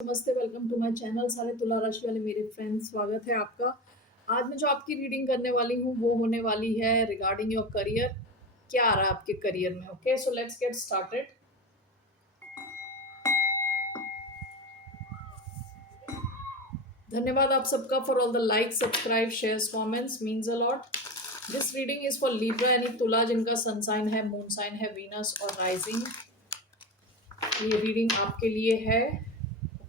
नमस्ते, welcome to my channel. सारे तुला राशि वाले मेरे फ्रेंड्स, स्वागत है आपका। आज मैं जो आपकी रीडिंग करने वाली हूँ वो होने वाली है रिगार्डिंग योर करियर। क्या आ रहा है आपके करियर में? Okay, so let's get started. धन्यवाद आप सबका for all the like, subscribe, shares, comments, means a lot. This reading is for Libra यानी तुला, जिनका सन साइन है, मून साइन है, वीनस और राइजिंग। ये रीडिंग आपके लिए है।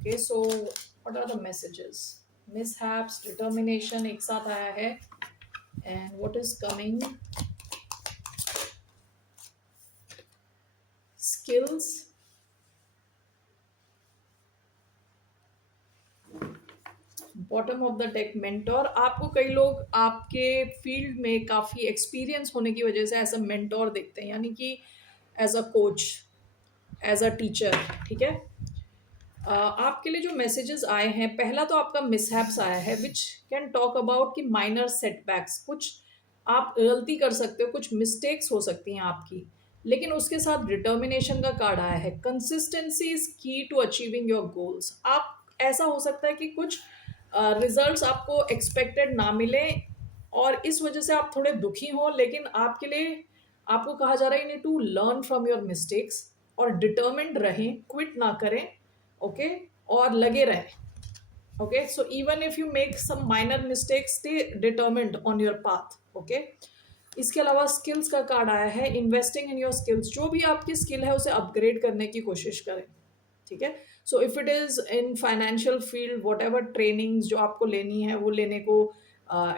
Okay, so what are the messages? Mishaps, determination एक साथ आया है। And what is coming? Skills, bottom of the deck mentor. आपको कई लोग आपके फील्ड में काफ़ी एक्सपीरियंस होने की वजह से एज अ मेंटोर देखते हैं, यानी कि as a coach, as a teacher. ठीक है। आपके लिए जो मैसेजेस आए हैं, पहला तो आपका मिसहैप्स आया है, विच कैन टॉक अबाउट कि माइनर सेटबैक्स, कुछ आप गलती कर सकते हो, कुछ मिस्टेक्स हो सकती हैं आपकी, लेकिन उसके साथ डिटर्मिनेशन का कार्ड आया है। कंसिस्टेंसी इज की टू अचीविंग योर गोल्स। आप ऐसा हो सकता है कि कुछ रिजल्ट्स आपको एक्सपेक्टेड ना मिले और इस वजह से आप थोड़े दुखी हो, लेकिन आपके लिए आपको कहा जा रहा है you need to learn from your mistakes और डिटर्मिन्ड रहें, क्विट ना करें। ओके, और लगे रहें। Okay, so even if you make some minor mistakes, stay determined on your path. Okay, इसके अलावा स्किल्स का कार्ड आया है, इन्वेस्टिंग इन योर स्किल्स। जो भी आपकी स्किल है उसे अपग्रेड करने की कोशिश करें। ठीक है। So if it is in financial field, what ever trainings जो आपको लेनी है वो लेने को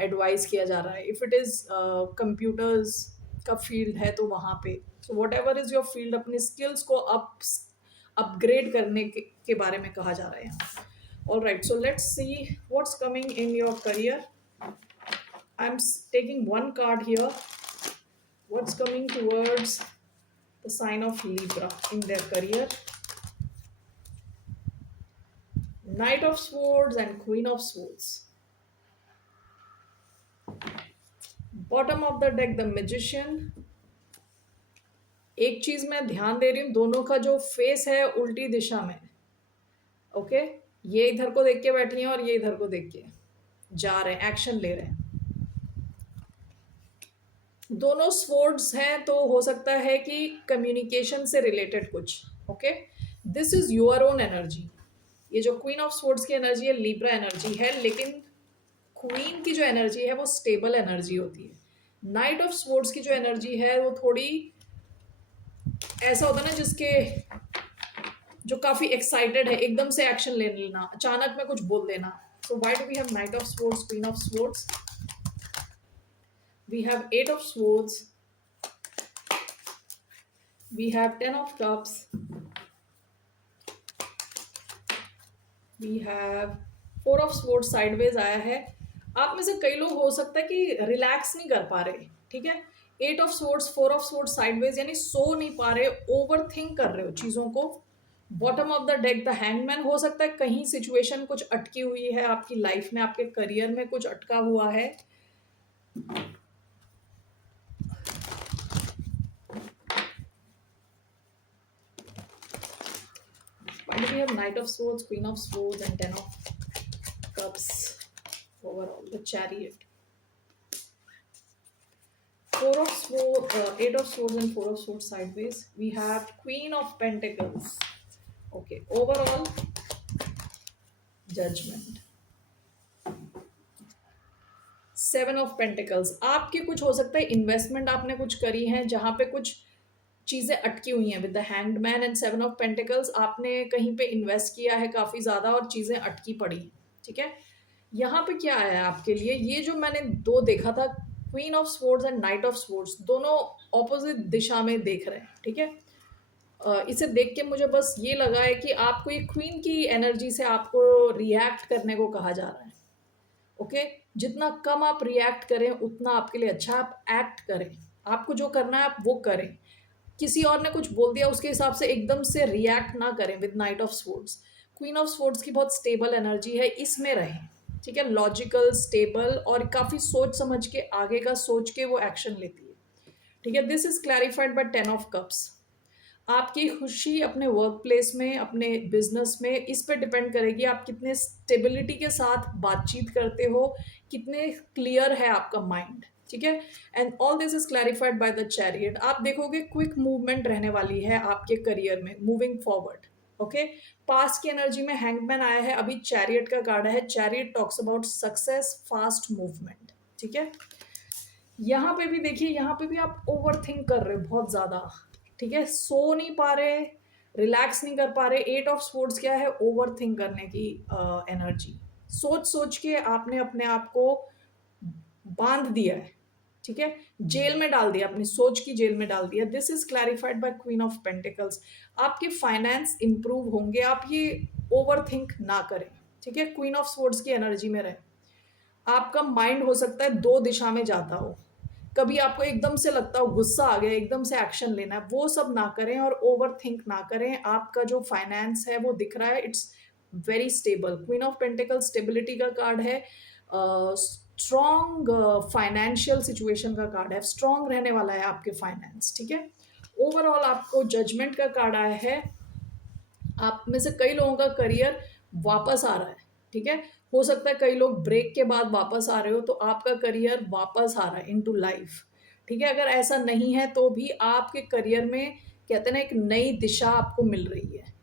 एडवाइस किया जा रहा है। इफ इट इज कंप्यूटर्स का फील्ड है तो वहाँ पे, so whatever is your field, अपनी स्किल्स को अपग्रेड करने के बारे में कहा जा रहा है यहाँ। All right, so let's see what's coming in your career. I am taking one card here. What's coming towards the sign of Libra in their career? Knight of Swords and Queen of Swords. Bottom of the deck, the Magician. एक चीज मैं ध्यान दे रही हूँ, दोनों का जो face है उल्टी दिशा में। ओके, ये इधर को देख के बैठी हैं और ये इधर को देख के जा रहे हैं, एक्शन ले रहे हैं। दोनों स्वर्ड्स हैं तो हो सकता है कि कम्युनिकेशन से रिलेटेड कुछ। Okay, this is your own energy. ये जो क्वीन ऑफ स्वर्ड्स की एनर्जी है, लिब्रा एनर्जी है, लेकिन क्वीन की जो एनर्जी है वो स्टेबल एनर्जी होती है। नाइट ऑफ स्वर्ड्स की जो एनर्जी है वो थोड़ी ऐसा होता है ना, जिसके जो काफी एक्साइटेड है, एकदम से एक्शन ले लेना, अचानक में कुछ बोल देना। So why do we have knight of swords, queen of swords? We have 8 of Swords, we have 10 of Cups, we have 4 of Swords sideways आया है। आप में से कई लोग हो सकता है कि रिलैक्स नहीं कर पा रहे। ठीक है, 8 of Swords, 4 of Swords sideways, यानी सो नहीं पा रहे, ओवर थिंक कर रहे हो चीज़ों को। Bottom of the deck the hangman. हो सकता है कहीं सिचुएशन कुछ अटकी हुई है आपकी लाइफ में, आपके करियर में कुछ अटका हुआ है। Why do we have Knight of Swords, Queen of Swords, and 10 of Cups overall? The Chariot. 4 of Swords, 8 of Swords, and 4 of Swords sideways. We have Queen of Pentacles. Okay, overall, Judgment. 7 of Pentacles. आपके कुछ हो सकता है investment आपने कुछ करी है जहाँ पे कुछ चीज़ें अटकी हुई हैं। With the hanged man and 7 of pentacles, आपने कहीं पे इन्वेस्ट किया है काफ़ी ज़्यादा और चीज़ें अटकी पड़ी हैं। ठीक है, यहाँ पे क्या आया है आपके लिए? ये जो मैंने दो देखा था, queen of swords and night of swords, दोनों ऑपोजिट दिशा में देख रहे हैं। ठीक है, इसे देख के मुझे बस ये लगा है कि आपको ये क्वीन की एनर्जी से आपको रिएक्ट करने को कहा जा रहा है। ओके, जितना कम आप रिएक्ट करें उतना आपके लिए अच्छा। आप एक्ट करें, आपको जो करना है आप वो करें। किसी और ने कुछ बोल दिया उसके हिसाब से एकदम से रिएक्ट ना करें। With night of swords, queen of swords की बहुत स्टेबल एनर्जी है, इसमें रहें। ठीक है, लॉजिकल, स्टेबल और काफ़ी सोच समझ के, आगे का सोच के वो एक्शन लेती है। ठीक है, this is clarified by 10 of cups. आपकी खुशी अपने वर्क प्लेस में, अपने बिजनेस में, इस पे डिपेंड करेगी आप कितने स्टेबिलिटी के साथ बातचीत करते हो, कितने क्लियर है आपका माइंड, ठीक है। And all this is clarified by the chariot. आप देखोगे क्विक मूवमेंट रहने वाली है आपके करियर में मूविंग फॉरवर्ड, ओके। पास्ट की एनर्जी में हैंगमैन आया है, अभी चैरियट का कार्ड है। Chariot talks about success, fast movement, ठीक है। यहाँ पे भी देखिए, यहाँ पे भी आप ओवर थिंक कर रहे हो बहुत ज्यादा, ठीक है, सो नहीं पा रहे, रिलैक्स नहीं कर पा रहे। एट ऑफ स्पोर्ट्स क्या है? ओवर थिंक करने की एनर्जी। सोच सोच के आपने अपने आप को बांध दिया है, ठीक है, जेल में डाल दिया, अपनी सोच की जेल में डाल दिया। This is clarified by queen of pentacles. आपके फाइनेंस इंप्रूव होंगे, आप ये ओवर थिंक ना करें, ठीक है। क्वीन ऑफ स्पोर्ट्स की एनर्जी में रहे। आपका माइंड हो सकता है दो दिशा में जाता हो, कभी आपको एकदम से लगता हो गुस्सा आ गया, एकदम से एक्शन लेना है, वो सब ना करें और ओवर थिंक ना करें। आपका जो फाइनेंस है वो दिख रहा है, it's very stable. Queen of pentacle stability का कार्ड है, स्ट्रॉन्ग फाइनेंशियल सिचुएशन का कार्ड है, स्ट्रॉन्ग रहने वाला है आपके फाइनेंस, ठीक है। ओवरऑल आपको जजमेंट का कार्ड आया है। आप में से कई लोगों का करियर वापस आ रहा है, ठीक है। हो सकता है कई लोग ब्रेक के बाद वापस आ रहे हो, तो आपका करियर वापस आ रहा है इनटू लाइफ, ठीक है। अगर ऐसा नहीं है तो भी आपके करियर में कहते हैं ना, एक नई दिशा आपको मिल रही है,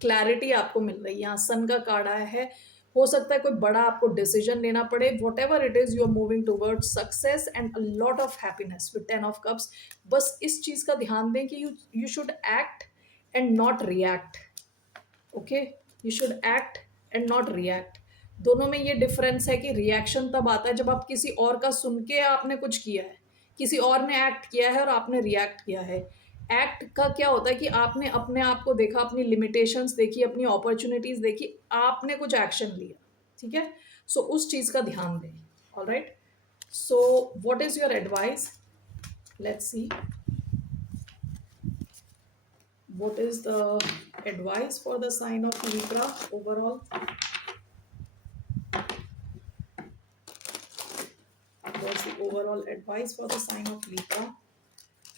क्लैरिटी आपको मिल रही है। यहाँ सन का कार्ड आया है। हो सकता है कोई बड़ा आपको डिसीजन लेना पड़े, whatever it is, you are moving towards success and a lot of happiness with 10 of Cups। बस इस चीज का ध्यान दें कि you should act and not react, okay. You should act and not react. दोनों में ये डिफरेंस है कि रिएक्शन तब आता है जब आप किसी और का सुन के आपने कुछ किया है, किसी और ने एक्ट किया है और आपने रिएक्ट किया है। एक्ट का क्या होता है कि आपने अपने आप को देखा, अपनी लिमिटेशंस देखी, अपनी अपॉर्चुनिटीज देखी, आपने कुछ एक्शन लिया, ठीक है। सो उस चीज का ध्यान दें। Alright, so what is your advice? Let's see what is the advice for the sign of Libra overall. What's the overall advice for the sign of Libra?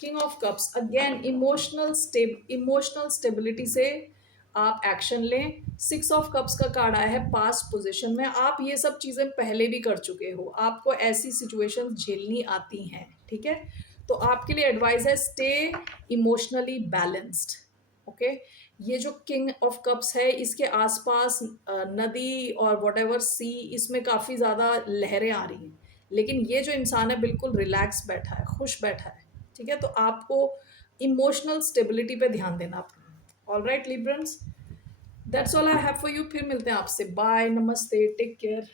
King of Cups again, emotional stability से आप action लें। 6 of Cups का card आया है past position में। आप ये सब चीजें पहले भी कर चुके हो, आपको ऐसी सिचुएशन झेलनी आती हैं, ठीक है। तो आपके लिए एडवाइस है, स्टे इमोशनली बैलेंस्ड, ओके। ये जो किंग ऑफ कप्स है, इसके आसपास नदी और वॉट एवर सी, इसमें काफ़ी ज़्यादा लहरें आ रही हैं, लेकिन ये जो इंसान है बिल्कुल रिलैक्स बैठा है, खुश बैठा है, ठीक है। तो आपको इमोशनल स्टेबिलिटी पे ध्यान देना अपना। All right Librans, that's all I have for you. फिर मिलते हैं आपसे, बाय, नमस्ते, टेक केयर।